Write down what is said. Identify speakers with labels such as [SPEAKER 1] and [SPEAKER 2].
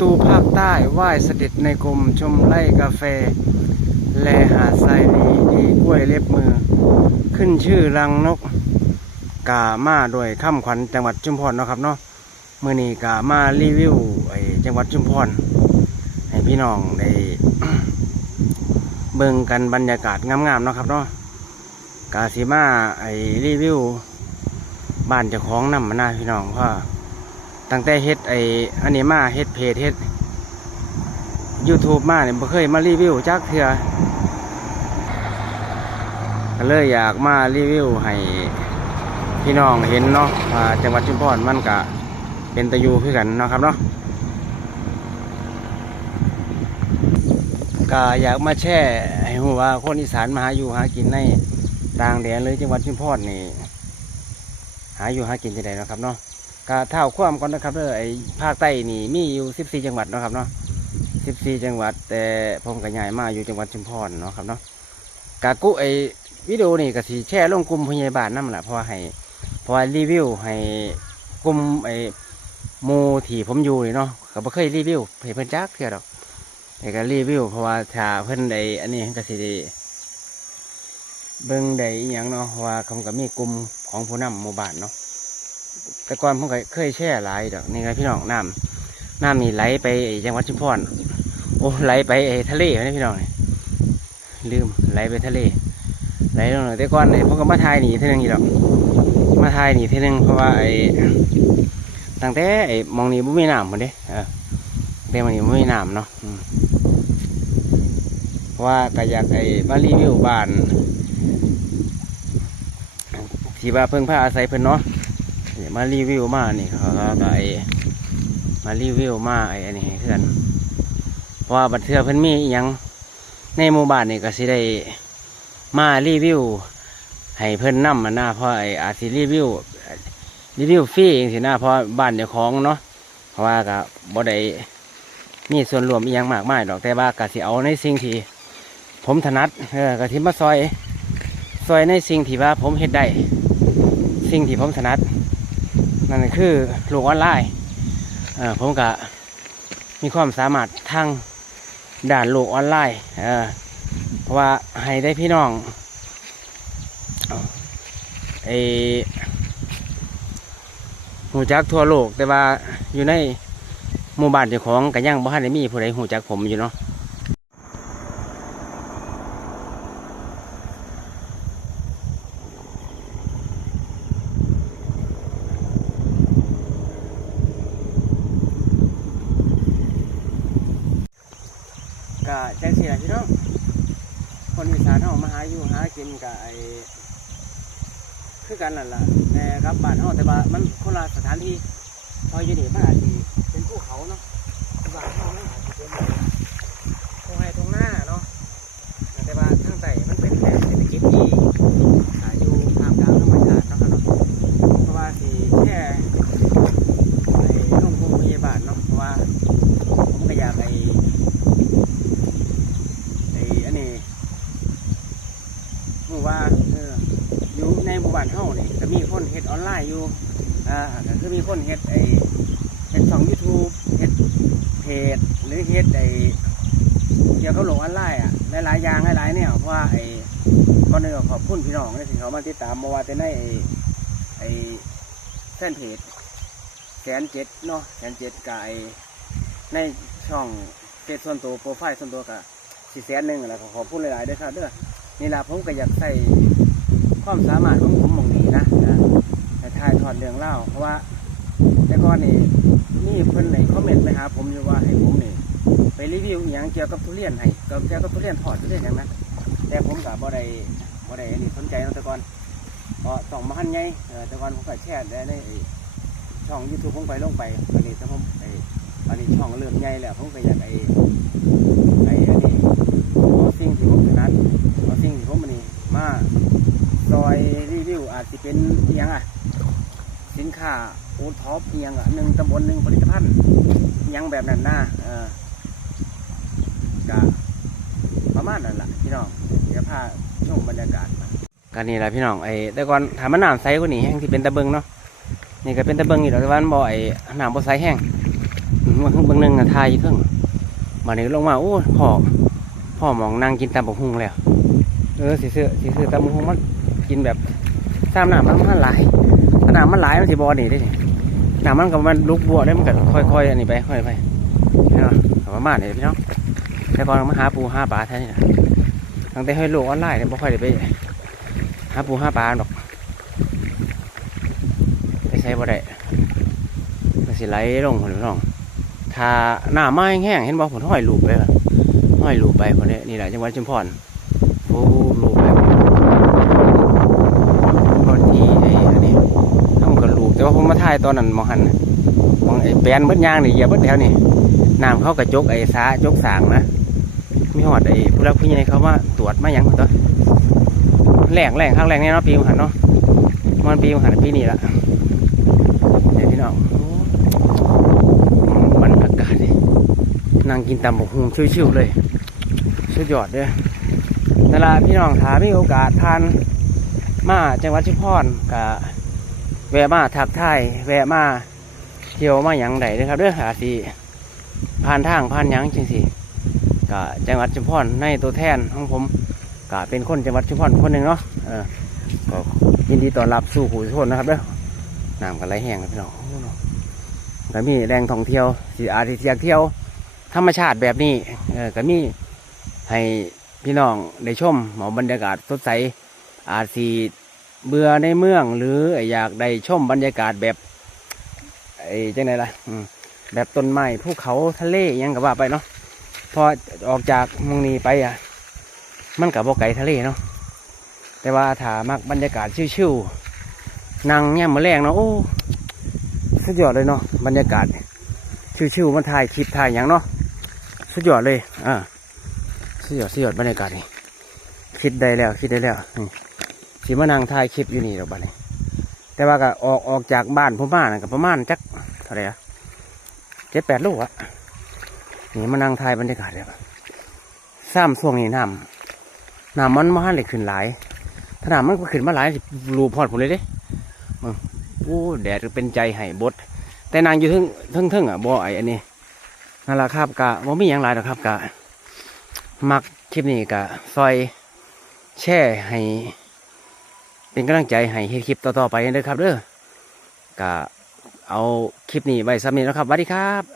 [SPEAKER 1] ตูภาคใต้ไหว้เสด็จในกรมชมไร่กาแฟ แลหาดทรายดีดีกล้วยเล็บมือ ขึ้นชื่อรังนกกามาโดยข้ามขวัญจังหวัดชุมพรเนาะครับเนาะมื่อนี้กามารีวิวไอจังหวัดชุมพรให้พี่น้องได้เบิ่งกันบรรยากาศงามๆเนาะครับเนาะกาสีมาไอรีวิวบ้านเจ้าของนำมาหน้าพี่น้องเพราะ ตั้งแต่เฮ็ดไอ้อันนี้มาเฮ็ดเพจเฮ็ด YouTube มาเนี่ยบ่เคยมารีวิวจักเทื่อก็เลยอยากมารีวิวให้พี่น้องเห็นเนาะว่าจังหวัดชุมพรมันก็เป็นตะยูคือกันเนาะครับเนาะก็อยากมาแช่ให้รู้ว่าคนอีสานมาหาอยู่หากินในต่างแดนหรือจังหวัดชุมพรนี่หาอยู่หากินจะได้นะครับเนาะ ก็เท่าความก่อนนะครับเด้อไอ้ภาคใต้นี่มีอยู่14จังหวัดเนาะครับเนาะ14จังหวัด แต่ผมก็ย้ายมาอยู่จังหวัดชุมพรเนาะครับเนาะกากุไอ้วิดีโอนี่ก็สิแชร์ลงกลุ่มพยาบาลนั่นแหละเพราะว่าให้เพราะรีวิวให้กลุ่มไอ้หมูที่ผมอยู่นี่เนาะก็บ่เคยรีวิวให้เพิ่นจักเทื่อดอกแต่ก็รีวิวเพราะว่าถ้าเพิ่นได้อันนี้ก็สิได้เบิ่งได้อีหยังเนาะว่าผมก็มีกลุ่มของผู้นำหมู่บ้านเนาะ แต่ก่อนผมก็เคยแชร์หลายดอกนี่ไงพี่น้องน้ำน้ำนี่ไหลไปจังหวัดชุมพรโอ้ไหลไปไอ้ทะเลนะพี่น้องลืมไหลไปทะเลไหลลงเลยแต่ก่อนเนี่ยผมก็มาทายหนีเท่านึงอยู่ดอกมาทายหนีเท่านึงเพราะว่าไอ้ตั้งแต่ไอ้มองนี้บ่มีน้ำหมดเด้เออแต่มองนี้บ่มีน้ำเนาะเพราะว่าก็อยากไอ้มารีวิวบ้านที่ว่าเพิ่งพาอาศัยเพิ่นเนาะ เดี๋ยวมารีวิวมานี่เขาก็ไอมารีวิวมาไอ้อันนี้เพื่อนเพราะว่าบัดเทือเพิ่นมีอยังในหมู่บ้านนี่ก็สิได้มารีวิว ให้เพิ่นนำมาหน้าเพราะไออาจสิรีวิวรีวิวฟรีเองสินะเพราะบ้านเจ้าของเนาะเพราะว่าก็บ่ได้มีส่วนรวมอีหยังมากมายดอกแต่ว่าก็สิเอาในสิ่งที่ผมถนัดเออก็สิมาซอยซอยในสิ่งที่ว่าผมเฮ็ดได้สิ่งที่ผมถนัด นั่นคือโลกออนไลน์เออผมก็มีความสามารถทางด่านโลกออนไลน์เพราะว่าให้ได้พี่น้องไอหูจักทั่วโลกแต่ว่าอยู่ในหมู่บ้านเจ้าของก็ยังบ่ทันได้มีผู้ใดหูจักผมอยู่เนาะ ก็จังซี่ล่ะพี่น้องคนอีสานเขามาหาอยู่หากินกับไอ้คือกันนั่นล่ะแต่ครับบ้านเขาแต่ว่ามันคนละสถานที่พออยู่นี่มันอาจจะเป็นภูเขาเนาะบ้านเขาไม่อาจจะเป็นตรงไห้ตรงหน้าเนาะแต่ว่าทางใต้มันเป็นแหล่งเศรษฐกิจที่อ่าอยู่ท่ามกลางธรรมชาติเนาะครับเนาะเพราะว่าสิแค่ไอ้โรงพยาบาลเนาะเพราะว่าผมก็อยากไอ้ ไอ้อันนี้หมู่ว่าเอออยู่ในห มู่บ้านเฮานี่ก็มีคนเฮ็ดออนไลน์อยู่อ่าก็คือมีคนเฮ็ดไอ้เฮ็ดช่อง YouTube เฮ็ดเพจหรือเฮ็ดไอ้เกี่ยวกับโลกออนไลน์อะหลายๆอย่างหลายๆแนวเพราะว่าไอ้ก่อนอื่นขอบคุณพี่น้องที่เขามาติดตามมาว่าแต่ในไอ้ไอ้แฟนเพจแสนเจ็ดเนาะแสนเจ็ดกับไอ้ในช่องเฟซส่วนตัวโปรไฟล์ส่วนตัวกับสี่แสนหนึ่งแหละขอขอบคุณหลายๆด้วยครับเด้อนี่ละผมก็อยากใส่ ความสามารถของผมมองนี้นะนะถ่ายทอดเรื่องเล่าเพราะว่าแต่ก่อนนี่นี่เพิ่นในคอมเมนต์ไปหาผมอยู่ว่าให้ผมนี่ไปรีวิวอย่างเกี่ยวกับทุเรียนให้เกี่ยวกับทุเรียนทอดทุเรียนอย่างนั้นแต่ผมกับบ่ได้บ่ได้อันนี้สนใจเนาะแต่ก่อนเพราะต้องมาหันไงเออแต่ก่อนผมก็แชร์ได้ในไอ้ช่องยูทูบผมไปลงไปตอนนี้แต่ผมไอ้ตอนนี้ช่องเริ่มใหญ่แล้วผมก็อยากไอ้ไอ้อันนี้เอาสิ่งที่ผมถนัดเอาสิ่งที่ผมมันนี่มาซอย รีวิเป็นเอียงอะ สินค้าโอท็อปเอียงอะหนึ่งตำบลหนึ่งผลิตภัณฑ์เอียงแบบนั้นนะเออกะประมาณนั้นแหละพี่น้องเดี๋ยวพาชมบรรยากาศกันนี่แหละพี่น้องไอ้แต่ก่อนถามมันน้ำใสกว่านี้แห้งที่เป็นตะเบิงเนาะนี่ก็เป็นตะเบิงอยู่แล้วแต่ว่ามันบ่ไอ้น้ำบ่ใสแห้งบางบางหนึ่งอะทายทึ่งมาเนี่ลงมาโอ้พ่อพ่อหมองนั่งกินตำบกหุ่งแล้วเออสิซื้อสิซื้อตำบกหุ่งมันกินแบบ ซ้ำน้ำมันมันหลายถ้าน้ำมันหลายมันสิบอนี่ได้นี่น้ำมันกับมันลุกบัวได้มันก็ค่อยๆอันนี้ไปค่อยไปเนาะประมาณนี้พี่น้องแต่ก่อนมาหาปูหาปลาแท้นี่นะตั้งแต่ให้โลกออนไลน์เนี่ยบ่ค่อยได้ไปหาปูหาปลาดอกไปใช้บ่ได้มันสิไหลลงผลน้องถ้าหน้าไม้แห้งเห็นบ่ผลห้อยลูกไปห้อยลูกไปคนนี้นี่แหละจังหวัดชุมพรโอ้ลูกไปพอดีไอ้อันนี้ทำกับลูก แต่ว่าผมมาถ่ายตอนนั้นมองหันมองไอ้แปนเบิดยางนี่เหยียบเบิดแถวนี่น้ำเขากระจกไอ้สาจกสางนะมีหอดไอ้ผู้รักผู้ใหญ่เขามาตรวจมายังตัวแรงแรงข้างแรงแน่เนาะปีมหันเนาะมันปีมหันปีนี้ละเดี๋ยวพี่น้องบรรยากาศนี่นั่งกินตำบกหุงชิวๆเลยสุดยอดเลยนั่นละพี่น้องถามมีโอกาสทานมาจังหวัดชุมพรกะ แวะมาทักทายแวะมาเที่ยวมาหยังไดเด้อครับเด้ออาจสิผ่านทางผ่านหยังจังสิกะจังหวัดชุมพรในตัวแทนของผมกะเป็นคนจังหวัดชุมพรคนหนึ่งเนาะเออก็ยินดีต้อนรับสู่ผู้ชนนะครับเด้อน้ำกันไหลแห้งครับพี่น้องโอ้เนาะก็มีแรงท่องเที่ยวสิอาจสิอยากเที่ยว ธรรมชาติแบบนี้เออก็มีให้พี่น้องได้ชมหมอบรรยากาศสดใสอาจสี เบื่อในเมือง หรืออยากได้ชมบรรยากาศแบบไอ้จังไดล่ะแบบต้นไม้ภูเขาทะเลยังกับว่าไปเนาะพอออกจากเมองนี้ไปอะ มันกับบ่ไกลทะเลเนาะแต่ว่าถามักบรรยากาศชิวๆนั่งเนี่ยมาแรงเนาะโอ้สุดยอดเลยเนาะบรรยากาศชิวๆมาถ่ายคลิปถ่ายอย่างเนาะสุดยอดเลยอ่าสุดยอดสุดยอดบรรยากาศนี่คิดได้แล้วคิดได้แล้ว สีมานั่งถ่ายคลิปอยู่นี่ดอกบัดนี้แต่ว่าก็ออกออกจากบ้านผมมานะก็ประมาณจักเท่าไหร่อะเจ็ดแปดลูกอะนี่มานั่งถ่ายบรรยากาศเลยซ้ำช่วงนี้น้ำน้ำมันมาหันเหลยขึ้นหลาย ถ้าน้ำมันก็ขึ้นมาหลายสิรูพอดผมเลยเด้มึงโอ้แดดเป็นใจให้บด แต่นางอยู่ทึ่งทึ่งทึ่งอะบ่ไออันนี้นั่นแหละครับกะบ่มีอย่างไรหรอกครับกะมักคลิปนี้กะซอยแช่ให้ เป็นกำลังใจให้เฮ็ดคลิปต่อๆไปนะครับเด้อกะเอาคลิปนี้ไว้ซ้ำนี้นะครับสวัสดีครับ